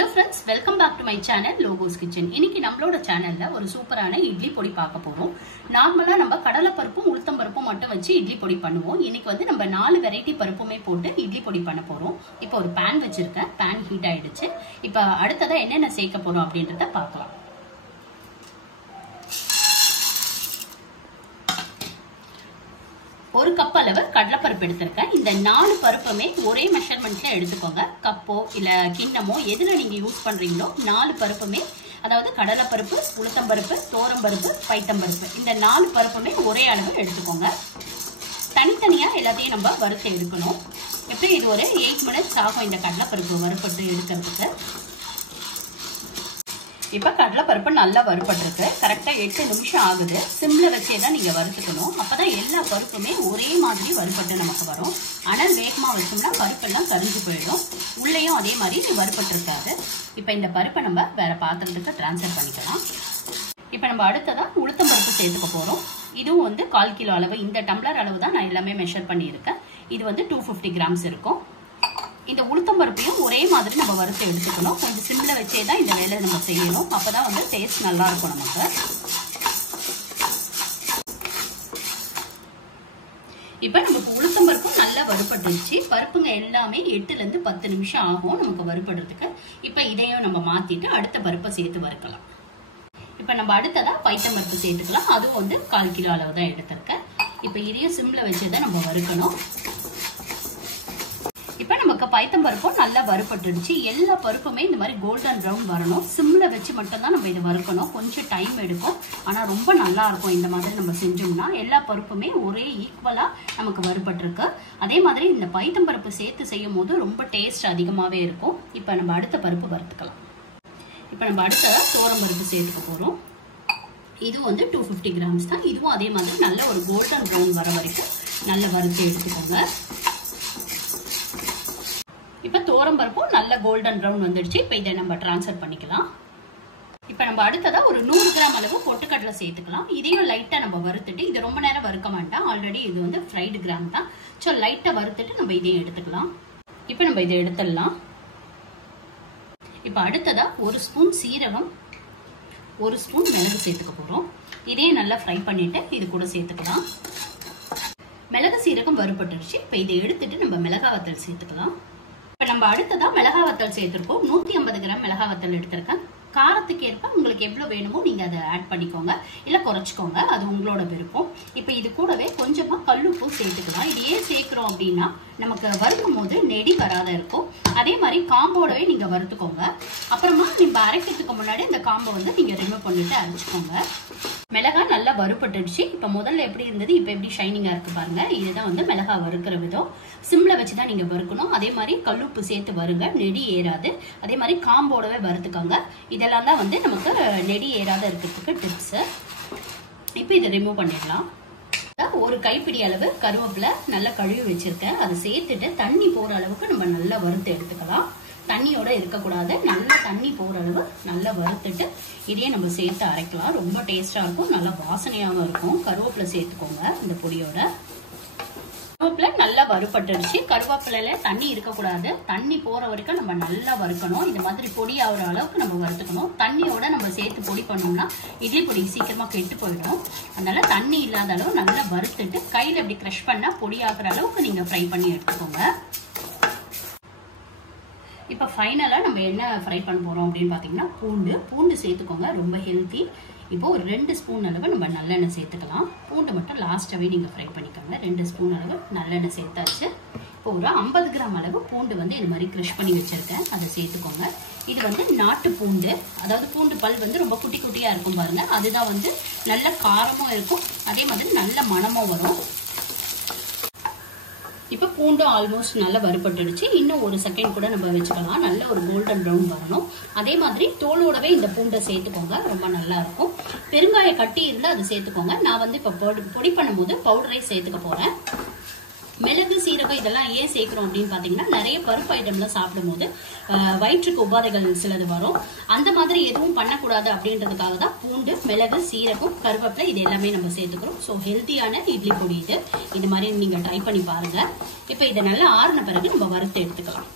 Hello friends, welcome back to my channel Logos Kitchen. இன்னைக்கு நம்மளோட சேனல்ல ஒரு சூப்பரான இட்லி பொடி பார்க்க போறோம். நார்மலா நம்ம கடலை பருப்பும் உளுத்தம் பருப்பும் மட்டும் வச்சு இட்லி பொடி பண்ணுவோம். இன்னைக்கு வந்து நம்ம 4 வெரைட்டி பருப்புமே போட்டு இட்லி பொடி பண்ண போறோம். இப்போ ஒரு pan வச்சிருக்கேன். pan ஹீட் ஆயிடுச்சு. இப்போ அடுத்ததா என்னென்ன சேர்க்க போறோம் அப்படின்றத பார்க்கலாம். ஒரு கப் அளவு கடலைப்பருப்பு எடுத்திருக்கேன். இந்த 4 பருப்புமே ஒரே மெஷர்மெண்ட்ல எடுத்துக்கோங்க. கப்போ இல்ல கிண்ணமோ எதுல நீங்க யூஸ் பண்றீங்களோ 4 பருப்புமே, அதாவது கடலைப்பருப்பு, உளுத்தம்பருப்பு, தோரம்பருப்பு, பைத்தம்பருப்பு, இந்த 4 பருப்புமே ஒரே அளவு எடுத்துக்கோங்க. தனித்தனியா எல்லாத்தையும் நம்ம வறுத்து எடுக்கணும். எப்படி இது ஒரு 8 minutes ஆகும் இந்த கடலைப்பருப்பு வறுப்பட்டு எடுக்கிறதுக்கு. இப்போ கடலைப்பருப்பு நல்லா வறுபட்டிருக்கு. கரெக்டாக 8 நிமிஷம் ஆகுது. சிம்மில் வச்சே தான் நீங்கள் வறுத்துக்கணும். அப்போ தான் எல்லா பருப்புமே ஒரே மாதிரி வறுபட்டு நமக்கு வரும். ஆனால் வேகமாக வச்சோம்னா பருப்பெல்லாம் கரிஞ்சு போயிடும். உள்ளேயும் அதே மாதிரி வறுபட்டிருக்காது. இப்போ இந்த பருப்பை நம்ம வேற பாத்திரத்துக்கு டிரான்ஸ்ஃபர் பண்ணிக்கலாம். இப்போ நம்ம அடுத்ததாக உளுத்தம் பருப்பு சேர்த்துக்க போகிறோம். இதுவும் வந்து 1/4 கிலோ அளவு, இந்த டம்ளர் அளவு தான் நான் எல்லாமே மெஷர் பண்ணியிருக்கேன். இது வந்து 250 கிராம்ஸ் இருக்கும். இந்த உளுத்தம் பருப்பையும் ஒரே மாதிரி நம்ம வறுத்து எடுத்துக்கணும். கொஞ்சம் சிம்ல வச்சே தான் இந்த வேலை நம்ம செய்யணும். அப்பதான் வந்து டேஸ்ட் நல்லா இருக்கும் நமக்கு. இப்ப நமக்கு உளுத்தம் பருப்பும் நல்லா வறுபட்டுருச்சு. பருப்புங்க எல்லாமே 8 to 10 நிமிஷம் ஆகும் நமக்கு வறுபடுறதுக்கு. இப்ப இதையும் நம்ம மாத்திட்டு அடுத்த பருப்பை சேர்த்து வறுக்கலாம். இப்ப நம்ம அடுத்ததா பைத்தம் பருப்பு சேர்த்துக்கலாம். அதுவும் வந்து 1/4 கிலோ அளவு தான் எடுத்திருக்கேன். இப்ப இதையும் சிம்ல வச்சுதான் நம்ம வறுக்கணும். இப்ப நமக்கு பைத்தம் பருப்பும் நல்லா வறுபட்டுடுச்சு. எல்லா பருப்புமே இந்த மாதிரி கோல்டன் ப்ரௌன் வரணும். சிம்ல வச்சு மட்டும் தான் நம்ம இதை வறுக்கணும். கொஞ்சம் டைம் எடுக்கும், ஆனா ரொம்ப நல்லா இருக்கும். இந்த மாதிரி நம்ம செஞ்சோம்னா எல்லா பருப்புமே ஒரே ஈக்குவலா நமக்கு வறுபட்டிருக்கு. அதே மாதிரி இந்த பைத்தம் பருப்பு சேர்த்து செய்யும் போது ரொம்ப டேஸ்ட் அதிகமாவே இருக்கும். இப்ப நம்ம அடுத்த பருப்பு வறுத்துக்கலாம். இப்ப நம்ம அடுத்த தோரம் பருப்பு சேர்த்துக்க போறோம். இது வந்து 250 கிராம்ஸ் தான். இதுவும் அதே மாதிரி நல்ல ஒரு கோல்டன் ப்ரௌன் வர வரைக்கும் நல்லா வறுத்து எடுத்துக்கோங்க. இப்ப தோரம் பருப்பும் நல்ல கோல்டன் ப்ரௌன் வந்துடுச்சு. இப்ப இதை நம்ம டிரான்ஸ்ஃபர் பண்ணிக்கலாம். இப்ப நம்ம அடுத்ததா ஒரு 100 கிராம் அளவு பொட்டுக்கடலை சேர்த்துக்கலாம். இதையும் லைட்டா நம்ம வறுத்துட்டு, இது ரொம்ப நேரம் வறுக்க வேண்டாம், ஆல்ரெடி இது வந்து ஃப்ரைடு கிராம் தான். ஸோ லைட்டா வறுத்துட்டு நம்ம இதையும் எடுத்துக்கலாம். இப்ப நம்ம இதை எடுத்துடலாம். இப்ப அடுத்ததா 1 ஸ்பூன் சீரகம், 1 ஸ்பூன் மிளகு சேர்த்துக்க போறோம். இதையும் நல்லா ஃப்ரை பண்ணிட்டு இது கூட சேர்த்துக்கலாம். மிளகு சீரகம் வறுபட்டுருச்சு. இப்ப இதை எடுத்துட்டு நம்ம மிளகா வத்தல் சேர்த்துக்கலாம். இப்ப நம்ம அடுத்ததா மிளகா வத்தல் சேர்த்திருக்கோம். 150 கிராம் மிளகா வத்தல் எடுத்திருக்கேன். காரத்துக்கு ஏற்ப உங்களுக்கு எவ்வளவு வேணுமோ நீங்க அதை ஆட் பண்ணிக்கோங்க, இல்ல குறைச்சிக்கோங்க, அது உங்களோட விருப்பம். இப்ப இது கூடவே கொஞ்சமா கல்லுப்பு சேர்த்துக்கலாம். இது ஏன் சேர்க்கிறோம் அப்படின்னா நமக்கு வறுக்கும் போது நெடி வராத இருக்கும். அதே மாதிரி காம்போடவே நீங்க வறுத்துக்கோங்க. அப்புறமா நீங்க அரைக்கிறதுக்கு முன்னாடி இந்த காம்பை வந்து நீங்க ரிமூவ் பண்ணிட்டு அரைச்சிக்கோங்க. மிளகா நல்லா வறுபட்டுடுச்சு. இப்ப முதல்ல எப்படி இருந்தது, இப்ப எப்படி ஷைனிங்கா இருக்கு பாருங்க. இதுதான் வந்து மிளகா வறுக்கிற விதம். சிம்ல வச்சுதான் நீங்க வறுக்கணும். அதே மாதிரி கல்லுப்பு சேர்த்து வருங்க, நெடி ஏறாது. அதே மாதிரி காம்போடவே வறுத்துக்கோங்க. இதெல்லாம் தான் வந்து நமக்கு நெடி ஏறாத இருக்கிறதுக்கு டிப்ஸ். இப்போ இதை ரிமூவ் பண்ணிடலாம். ஒரு கைப்பிடி அளவு கருவேப்பிலை நல்லா கழுவி வச்சிருக்கேன். அதை சேர்த்துட்டு தண்ணி போற அளவுக்கு நம்ம நல்லா வறுத்து எடுத்துக்கலாம். தண்ணியோட இருக்கக்கூடாது, நல்லா தண்ணி போற அளவு நல்லா வறுத்துட்டு இதையே நம்ம சேர்த்து அரைக்கலாம். ரொம்ப டேஸ்டா இருக்கும், நல்லா வாசனையாகவும் இருக்கும். கருவேப்பிலை சேர்த்துக்கோங்க இந்த பொடியோட. கருவேப்பிலை நல்லா வறுபட்டுடுச்சு. கருவேப்பிலையில தண்ணி இருக்கக்கூடாது, தண்ணி போற வரைக்கும் நம்ம நல்லா வறுக்கணும். இந்த மாதிரி பொடி ஆகிற அளவுக்கு நம்ம வறுத்துக்கணும். தண்ணியோட நம்ம சேர்த்து பொடி பண்ணோம்னா இட்லி பொடி சீக்கிரமா கெட்டு போயிடும். அதனால தண்ணி இல்லாத அளவு நல்லா வறுத்துட்டு கையில இப்படி கிரஷ் பண்ணா பொடி ஆகிற அளவுக்கு நீங்க ஃப்ரை பண்ணி எடுத்துக்கோங்க. இப்ப ஃபைனலா நம்ம என்ன ஃப்ரை பண்ண போறோம் அப்படின்னு பாத்தீங்கன்னா பூண்டு சேர்த்துக்கோங்க, ரொம்ப ஹெல்த்தி. இப்போ ஒரு 2 ஸ்பூன் அளவு நம்ம நல்லெண்ணெய் சேர்த்துக்கலாம். பூண்டை மட்டும் லாஸ்டாவே நீங்க ஃப்ரை பண்ணிக்கோங்க. 2 ஸ்பூன் அளவு நல்லெண்ணெய் சேர்த்தாச்சு. இப்போ ஒரு 50 கிராம் அளவு பூண்டு வந்து இது மாதிரி கிரஷ் பண்ணி வச்சிருக்கேன், அதை சேர்த்துக்கோங்க. இது வந்து நாட்டு பூண்டு, அதாவது பூண்டு பல் வந்து ரொம்ப குட்டி குட்டியா இருக்கும் பாருங்க. அதுதான் வந்து நல்ல காரமும் இருக்கும், அதே மாதிரி நல்ல மணமும் வரும். இப்ப பூண்டும் ஆல்மோஸ்ட் நல்லா வறுபட்டுடுச்சு. இன்னும் ஒரு செகண்ட் கூட நம்ம வச்சுக்கலாம். நல்ல ஒரு கோல்டன் ப்ரௌன் வரணும். அதே மாதிரி தோலோடவே இந்த பூண்டை சேர்த்துக்கோங்க, ரொம்ப நல்லா இருக்கும். பெருங்காய கட்டி இருந்தா அதை சேர்த்துக்கோங்க. நான் வந்து இப்ப பொடி பண்ணும்போது பவுடரை சேர்த்துக்க போறேன். மிளகு சீரகம் இதெல்லாம் ஏன் சேர்க்கிறோம் அப்படின்னு பாத்தீங்கன்னா நிறைய பருப்பு ஐட்டம்லாம் சாப்பிடும் போது வயிற்றுக்கு உபாதைகள் சிலது வரும். அந்த மாதிரி எதுவும் பண்ணக்கூடாது அப்படின்றதுக்காக தான் பூண்டு, மிளகு, சீரகம், கருவேப்பிலை இது எல்லாமே நம்ம சேர்த்துக்கிறோம். ஸோ ஹெல்த்தியான இட்லி பொடி இது மாதிரி நீங்க ட்ரை பண்ணி பாருங்க. இப்போ இதை நல்லா ஆறின பிறகு நம்ம வறுத்து எடுத்துக்கலாம்.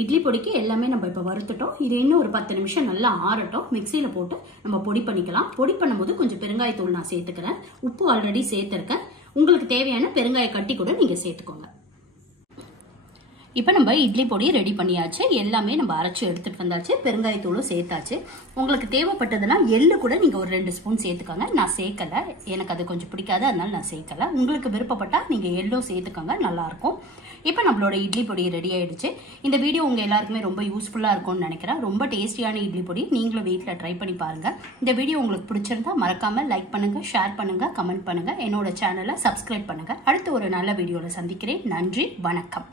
இட்லி பொடிக்கு எல்லாமே நம்ம இப்போ வறுத்துட்டோம். இது இன்னும் ஒரு 10 நிமிஷம் நல்லா ஆறட்டும். மிக்சியில் போட்டு நம்ம பொடி பண்ணிக்கலாம். பொடி பண்ணும்போது கொஞ்சம் பெருங்காயத்தூள் நான் சேர்த்துக்கிறேன். உப்பு ஆல்ரெடி சேர்த்துருக்கேன். உங்களுக்கு தேவையான பெருங்காய கட்டி கூட நீங்கள் சேர்த்துக்கோங்க. இப்போ நம்ம இட்லி பொடி ரெடி பண்ணியாச்சு. எல்லாமே நம்ம அரைச்சி எடுத்துகிட்டு வந்தாச்சு. பெருங்காயத்தூளும் சேர்த்தாச்சு. உங்களுக்கு தேவைப்பட்டதுன்னா எள்ளு கூட நீங்கள் ஒரு 2 ஸ்பூன் சேர்த்துக்கோங்க. நான் சேர்க்கலை, எனக்கு அது கொஞ்சம் பிடிக்காது, அதனால நான் சேர்க்கலை. உங்களுக்கு விருப்பப்பட்டால் நீங்கள் எள்ளும் சேர்த்துக்கோங்க, நல்லாயிருக்கும். இப்போ நம்மளோட இட்லி பொடி ரெடி ஆயிடுச்சு. இந்த வீடியோ உங்கள் எல்லாருக்குமே ரொம்ப யூஸ்ஃபுல்லாக இருக்கும்னு நினைக்கிறேன். ரொம்ப டேஸ்டியான இட்லி பொடி நீங்களும் வீட்டில் ட்ரை பண்ணி பாருங்கள். இந்த வீடியோ உங்களுக்கு பிடிச்சிருந்தா மறக்காமல் லைக் பண்ணுங்கள், ஷேர் பண்ணுங்கள், கமெண்ட் பண்ணுங்கள். என்னோட சேனலை சப்ஸ்கிரைப் பண்ணுங்கள். அடுத்து ஒரு நல்ல வீடியோவில் சந்திக்கிறேன். நன்றி, வணக்கம்.